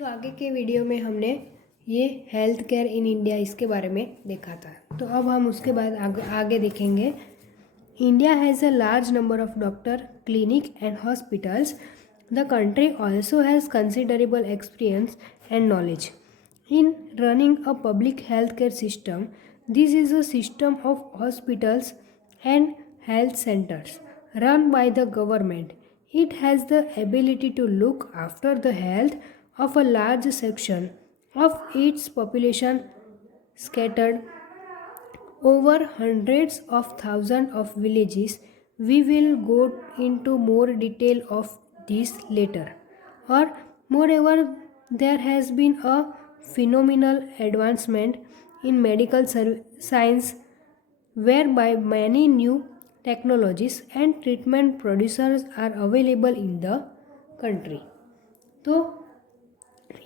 तो आगे के वीडियो में हमने ये हेल्थ केयर इन इंडिया इसके बारे में देखा था। तो अब हम उसके बाद आगे देखेंगे। India has a large number of doctor, clinic and hospitals. The country also has considerable experience and knowledge in running a public healthcare system. This is a system of hospitals and health centers run by the government. It has the ability to look after the health of a large section of its population scattered over hundreds of thousands of villages. We will go into more detail of this later. Or moreover, there has been a phenomenal advancement in medical science whereby many new technologies and treatment producers are available in the country. तो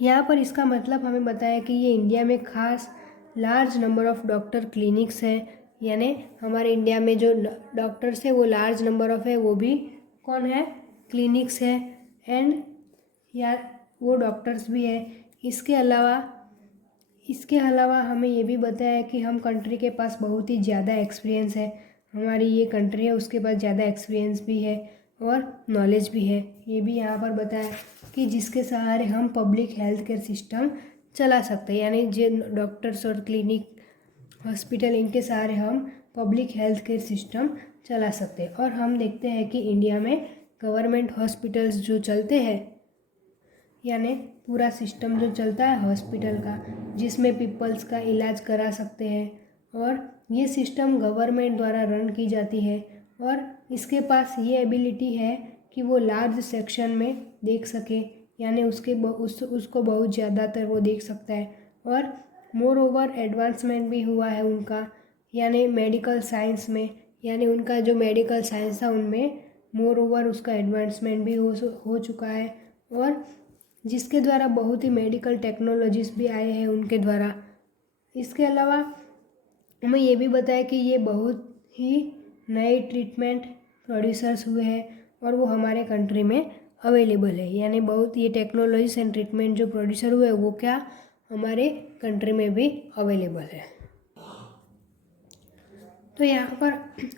यहाँ पर इसका मतलब हमें बताया कि ये India में खास large number of doctor clinics है, यानी हमारे इंडिया में जो डॉक्टर्स है वो लार्ज नंबर ऑफ है, वो भी कौन है, क्लिनिक्स है, एंड या वो डॉक्टर्स भी है। इसके अलावा हमें ये भी बताया कि हम कंट्री के पास बहुत ही ज़्यादा एक्सपीरियंस है, हमारी ये कंट्री है उसके पास ज़्यादा एक्सपीरियंस भी है और नॉलेज भी है। ये भी यहाँ पर बताया कि जिसके सहारे हम पब्लिक हेल्थ केयर सिस्टम चला सकते हैं, यानी जिन डॉक्टर्स और क्लिनिक हॉस्पिटल इनके सहारे हम पब्लिक हेल्थ केयर सिस्टम चला सकते हैं। और हम देखते हैं कि इंडिया में गवर्नमेंट हॉस्पिटल्स जो चलते हैं, यानी पूरा सिस्टम जो चलता है हॉस्पिटल का, जिसमें पीपल्स का इलाज करा सकते हैं, और ये सिस्टम गवर्नमेंट द्वारा रन की जाती है और इसके पास ये एबिलिटी है कि वो लार्ज सेक्शन में देख सके, यानी उसको बहुत ज़्यादातर वो देख सकता है। और मोर ओवर एडवांसमेंट भी हुआ है उनका, यानी मेडिकल साइंस में, यानी उनका जो मेडिकल साइंस था उनमें मोर ओवर उसका एडवांसमेंट भी हो चुका है, और जिसके द्वारा बहुत ही मेडिकल टेक्नोलॉजीज भी आए हैं उनके द्वारा। इसके अलावा हमें ये भी बताया कि ये बहुत ही नए ट्रीटमेंट प्रोड्यूसर्स हुए हैं और वो हमारे कंट्री में अवेलेबल है, यानी बहुत ये टेक्नोलॉजीज एंड ट्रीटमेंट जो प्रोड्यूसर हुए वो क्या हमारे कंट्री में भी अवेलेबल है। तो यहाँ पर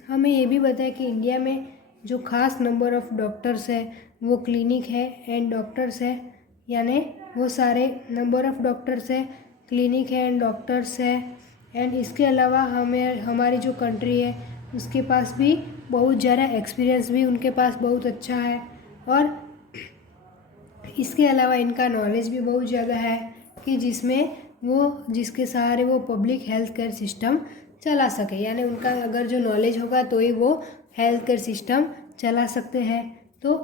हमें ये भी बताया कि इंडिया में जो खास नंबर ऑफ़ डॉक्टर्स है वो क्लिनिक है एंड डॉक्टर्स है, यानी वो सारे नंबर ऑफ़ डॉक्टर्स है, क्लिनिक है एंड डॉक्टर्स है। एंड इसके अलावा हमारी जो कंट्री है उसके पास भी बहुत ज़्यादा एक्सपीरियंस भी उनके पास बहुत अच्छा है, और इसके अलावा इनका नॉलेज भी बहुत ज़्यादा है कि जिसके सहारे वो पब्लिक हेल्थ केयर सिस्टम चला सके, यानी उनका अगर जो नॉलेज होगा तो ही वो हेल्थ केयर सिस्टम चला सकते हैं। तो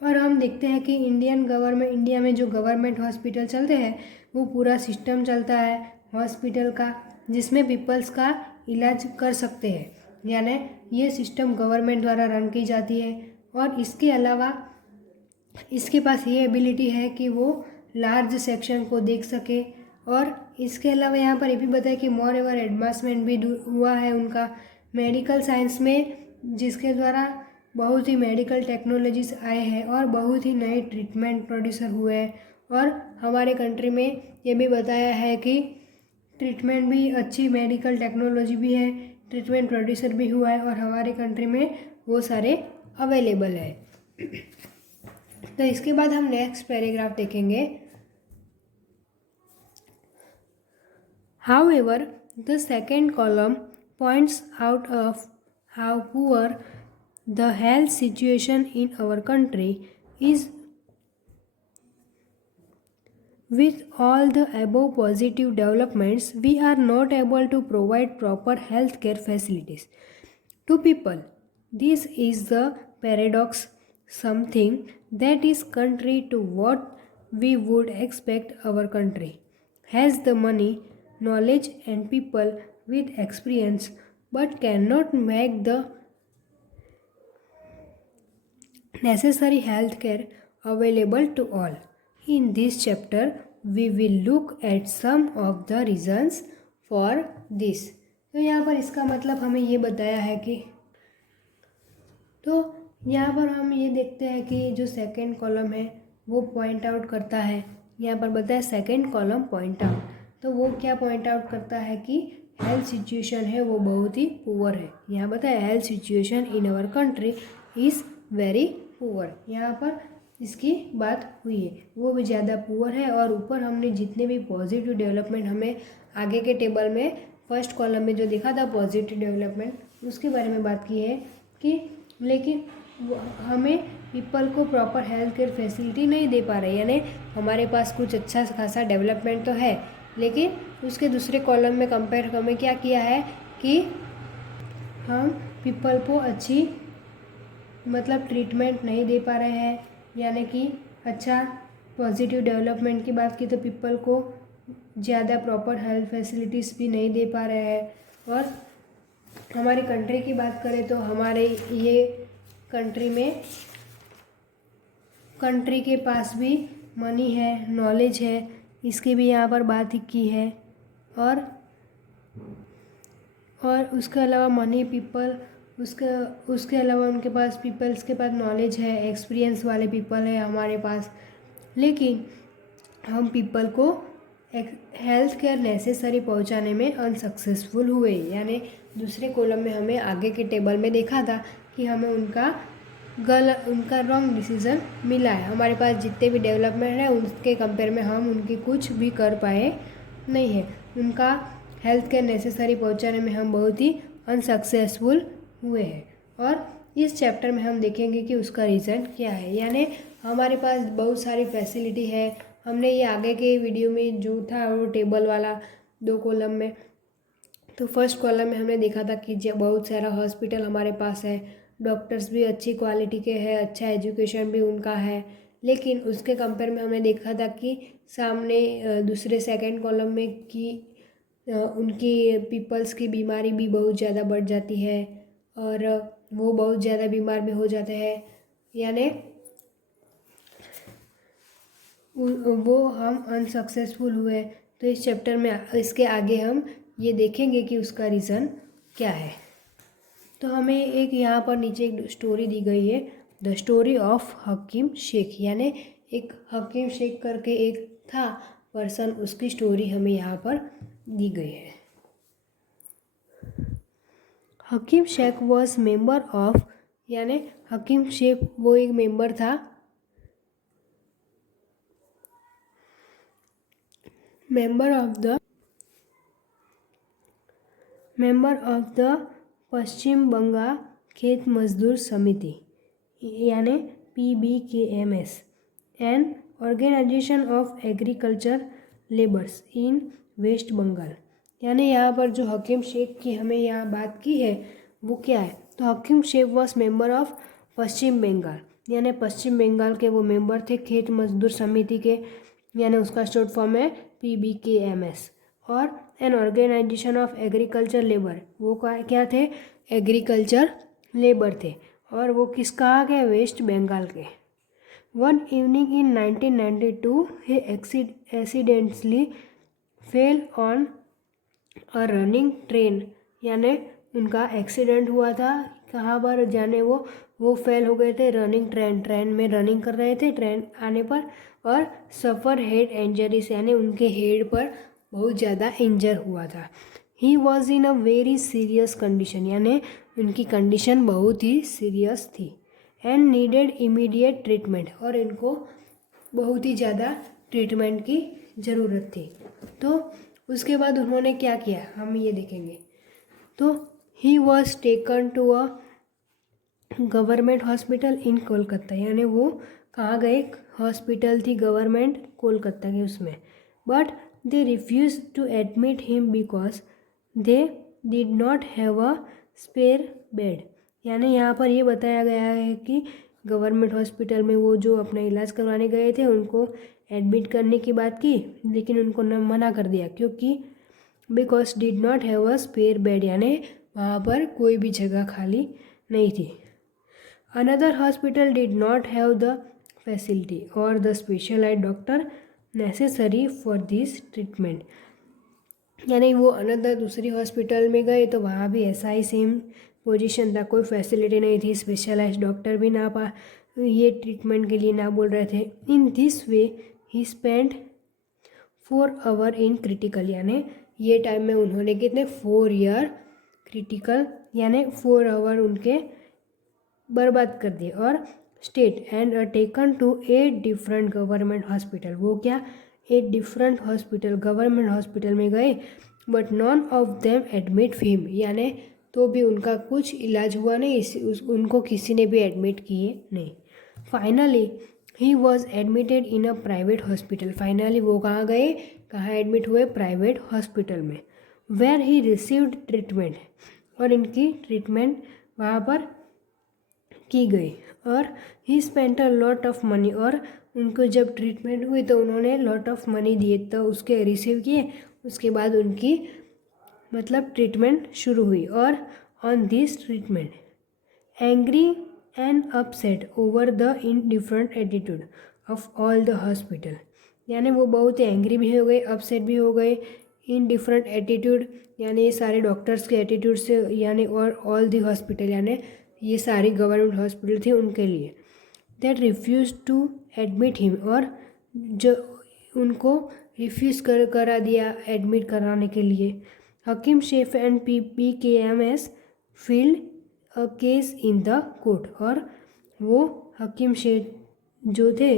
और हम देखते हैं कि इंडिया में जो गवर्नमेंट हॉस्पिटल चलते हैं वो पूरा सिस्टम चलता है हॉस्पिटल का, जिसमें पीपल्स का इलाज कर सकते हैं, यानी ये सिस्टम गवर्नमेंट द्वारा रन की जाती है। और इसके अलावा इसके पास ये एबिलिटी है कि वो लार्ज सेक्शन को देख सके, और इसके अलावा यहाँ पर ये भी बताया कि मोर एवर एडवांसमेंट भी हुआ है उनका मेडिकल साइंस में, जिसके द्वारा बहुत ही मेडिकल टेक्नोलॉजीज आए हैं और बहुत ही नए ट्रीटमेंट प्रोड्यूसर हुए हैं। और हमारे कंट्री में ये भी बताया है कि ट्रीटमेंट भी अच्छी मेडिकल टेक्नोलॉजी भी है, ट्रीटमेंट प्रोड्यूसर भी हुआ है और हमारे कंट्री में वो सारे अवेलेबल है। तो इसके बाद हम नेक्स्ट पैराग्राफ देखेंगे। However, the second column points out of how poor the health situation in our country is. With all the above positive developments, we are not able to provide proper healthcare facilities to people. This is the paradox, something that is contrary to what we would expect. Our country has the money, knowledge and people with experience, but cannot make the necessary healthcare available to all. In this chapter, we will look at some of the reasons for this. तो यहाँ पर इसका मतलब हमें ये बताया है कि यहाँ पर हम ये देखते हैं कि जो सेकेंड कॉलम है वो पॉइंट आउट करता है यहाँ पर बताया सेकंड कॉलम पॉइंट आउट, तो वो क्या पॉइंट आउट करता है कि हेल्थ सिचुएशन है वो बहुत ही पुअर है। यहाँ बताया health situation in our country is very poor, यहाँ पर इसकी बात हुई है, वो भी ज़्यादा पुअर है। और ऊपर हमने जितने भी पॉजिटिव डेवलपमेंट हमें आगे के टेबल में फर्स्ट कॉलम में जो दिखा था पॉजिटिव डेवलपमेंट, उसके बारे में बात की है कि लेकिन हमें पीपल को प्रॉपर हेल्थ केयर फैसिलिटी नहीं दे पा रहे, यानी हमारे पास कुछ अच्छा खासा डेवलपमेंट तो है, लेकिन उसके दूसरे कॉलम में कंपेयर हमें क्या किया है कि हम पीपल को अच्छी मतलब ट्रीटमेंट नहीं दे पा रहे हैं, यानी कि अच्छा पॉजिटिव डेवलपमेंट की बात की तो पीपल को ज़्यादा प्रॉपर हेल्थ फैसिलिटीज़ भी नहीं दे पा रहे हैं। और हमारी कंट्री की बात करें तो हमारे ये कंट्री के पास भी मनी है, नॉलेज है, इसकी भी यहाँ पर बात ही की है। और उसके अलावा मनी पीपल, उसके अलावा उनके पास पीपल्स के पास नॉलेज है, एक्सपीरियंस वाले पीपल है हमारे पास, लेकिन हम पीपल को हेल्थ केयर नेसेसरी पहुंचाने में अनसक्सेसफुल हुए। यानी दूसरे कॉलम में हमें आगे के टेबल में देखा था कि हमें उनका रॉन्ग डिसीज़न मिला है, हमारे पास जितने भी डेवलपमेंट है उसके कंपेयर में हम उनकी कुछ भी कर पाए नहीं है, उनका हेल्थ केयर नेसेसरी पहुंचाने में हम बहुत ही अनसक्सेसफुल हुए हैं। और इस चैप्टर में हम देखेंगे कि उसका रीज़न क्या है। यानी हमारे पास बहुत सारी फैसिलिटी है, हमने ये आगे के वीडियो में जो था वो टेबल वाला 2 कॉलम में, तो फर्स्ट कॉलम में हमने देखा था कि बहुत सारा हॉस्पिटल हमारे पास है, डॉक्टर्स भी अच्छी क्वालिटी के हैं, अच्छा एजुकेशन भी उनका है, लेकिन उसके कंपेयर में हमने देखा था कि सामने दूसरे सेकंड कॉलम में कि उनकी पीपल्स की बीमारी भी बहुत ज़्यादा बढ़ जाती है और वो बहुत ज़्यादा बीमार भी हो जाते हैं, यानी वो हम अनसक्सेसफुल हुए। तो इस चैप्टर में इसके आगे हम ये देखेंगे कि उसका रीज़न क्या है। तो हमें एक यहाँ पर नीचे एक स्टोरी दी गई है, द स्टोरी ऑफ हकीम शेख, यानी एक हकीम शेख करके एक था पर्सन, उसकी स्टोरी हमें यहाँ पर दी गई है। Hakim Sheikh was member of, यानी हकीम शेख वो एक मेंबर था, member of the Paschim Bengal Khet Majdoor Samiti, यानी PBKMS, an organisation of agriculture labours in west Bengal. यानी यहाँ पर जो हकीम शेख की हमें यहाँ बात की है वो क्या है, तो हकीम शेख वॉज मेंबर ऑफ पश्चिम बंगाल, यानी पश्चिम बंगाल के वो मेंबर थे खेत मजदूर समिति के, यानी उसका शॉर्ट फॉर्म है PBKMS। और an organisation of agriculture labour, वो क्या थे, एग्रीकल्चर लेबर थे, और वो किस कहा गए, वेस्ट बंगाल के। One evening in 1992 he accidentally fell on a running train, यानी उनका एक्सीडेंट हुआ था, कहाँ पर जाने वो फेल हो गए थे रनिंग ट्रेन में रनिंग कर रहे थे ट्रेन आने पर, और सफ़र हेड इंजरीज, यानी उनके हेड पर बहुत ज़्यादा इंजर हुआ था। He was in a very serious condition, यानी उनकी कंडीशन बहुत ही सीरियस थी, एंड नीडेड इमीडिएट ट्रीटमेंट, और इनको बहुत ही ज़्यादा ट्रीटमेंट की ज़रूरत थी। तो उसके बाद उन्होंने क्या किया हम ये देखेंगे। तो he was taken to a government hospital in Kolkata, यानी वो कहाँ गए, हॉस्पिटल थी गवर्नमेंट कोलकाता के उसमें, but they refuse to admit him because they did not have a spare bed, यानी यहाँ पर ये बताया गया है कि गवर्नमेंट हॉस्पिटल में वो जो अपना इलाज करवाने गए थे उनको एडमिट करने की बात की, लेकिन उनको मना कर दिया, क्योंकि because did not have a spare bed, यानी वहाँ पर कोई भी जगह खाली नहीं थी। Another hospital did not have the facility और the specialized doctor necessary for this treatment, यानी वो अनदर दूसरी हॉस्पिटल में गए तो वहाँ भी ऐसा ही सेम पोजीशन था, कोई फैसिलिटी नहीं थी, स्पेशलाइज्ड डॉक्टर भी ना ये ट्रीटमेंट के लिए ना बोल रहे थे। In this way he spend 4 hour in critical, यानी ये टाइम में उन्होंने कितने 4 ईयर क्रिटिकल यानी 4 आवर उनके बर्बाद कर दिए। और state and taken to 8 different government hospital, वो क्या 8 डिफरेंट हॉस्पिटल गवर्नमेंट हॉस्पिटल में गए, but none of them admit him, यानी तो भी उनका कुछ इलाज हुआ नहीं, उनको किसी ने भी एडमिट किए नहीं। Finally he was admitted in a private hospital, finally वो कहाँ गए, कहाँ एडमिट हुए, प्राइवेट हॉस्पिटल में। वेयर ही रिसीव्ड ट्रीटमेंट, और इनकी ट्रीटमेंट वहाँ पर की गई। और ही spent a lot of money, और उनको जब ट्रीटमेंट हुई तो उन्होंने लॉट ऑफ मनी दिए, तो उसके रिसीव किए, उसके बाद उनकी मतलब ट्रीटमेंट शुरू हुई। और on this treatment angry and upset over the indifferent attitude of all the hospital, यानी वो बहुत ही एंग्री भी हो गए, अपसेट भी हो गए, इनडिफरेंट एटीट्यूड यानी ये सारे डॉक्टर्स के एटीट्यूड से, यानी और ऑल दी हॉस्पिटल यानी ये सारी गवर्नमेंट हॉस्पिटल थी उनके लिए। That refuse to admit him, और जो उनको रिफ्यूज़ करा दिया एडमिट कराने के लिए। Hakim Sheikh and PPKMS filed a case in the court, और वो हकीम शेख जो थे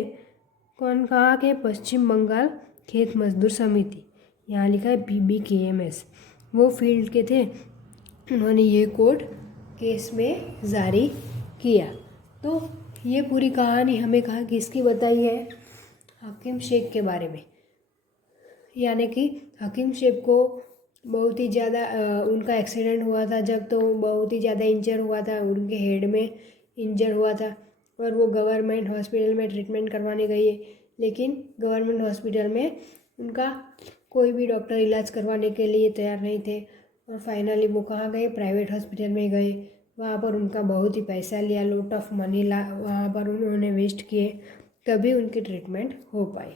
कौन, कहाँ के, पश्चिम बंगाल खेत मजदूर समिति, यहाँ लिखा है PPKMS, वो फील्ड के थे, उन्होंने ये कोर्ट केस में जारी किया। तो ये पूरी कहानी हमें कहाँ किसकी बताई है, हकीम शेख के बारे में, यानी कि हकीम शेख को बहुत ही ज़्यादा उनका एक्सीडेंट हुआ था जब, तो बहुत ही ज़्यादा इंजर हुआ था, उनके हेड में इंजर हुआ था, और वो गवर्नमेंट हॉस्पिटल में ट्रीटमेंट करवाने गई है, लेकिन गवर्नमेंट हॉस्पिटल में उनका कोई भी डॉक्टर इलाज करवाने के लिए तैयार नहीं थे, और फाइनली वो कहाँ गए, प्राइवेट हॉस्पिटल में गए। वहाँ पर उनका बहुत ही पैसा लिया, लॉट ऑफ मनी वहाँ पर उन्होंने वेस्ट किए, तभी उनकी ट्रीटमेंट हो पाई।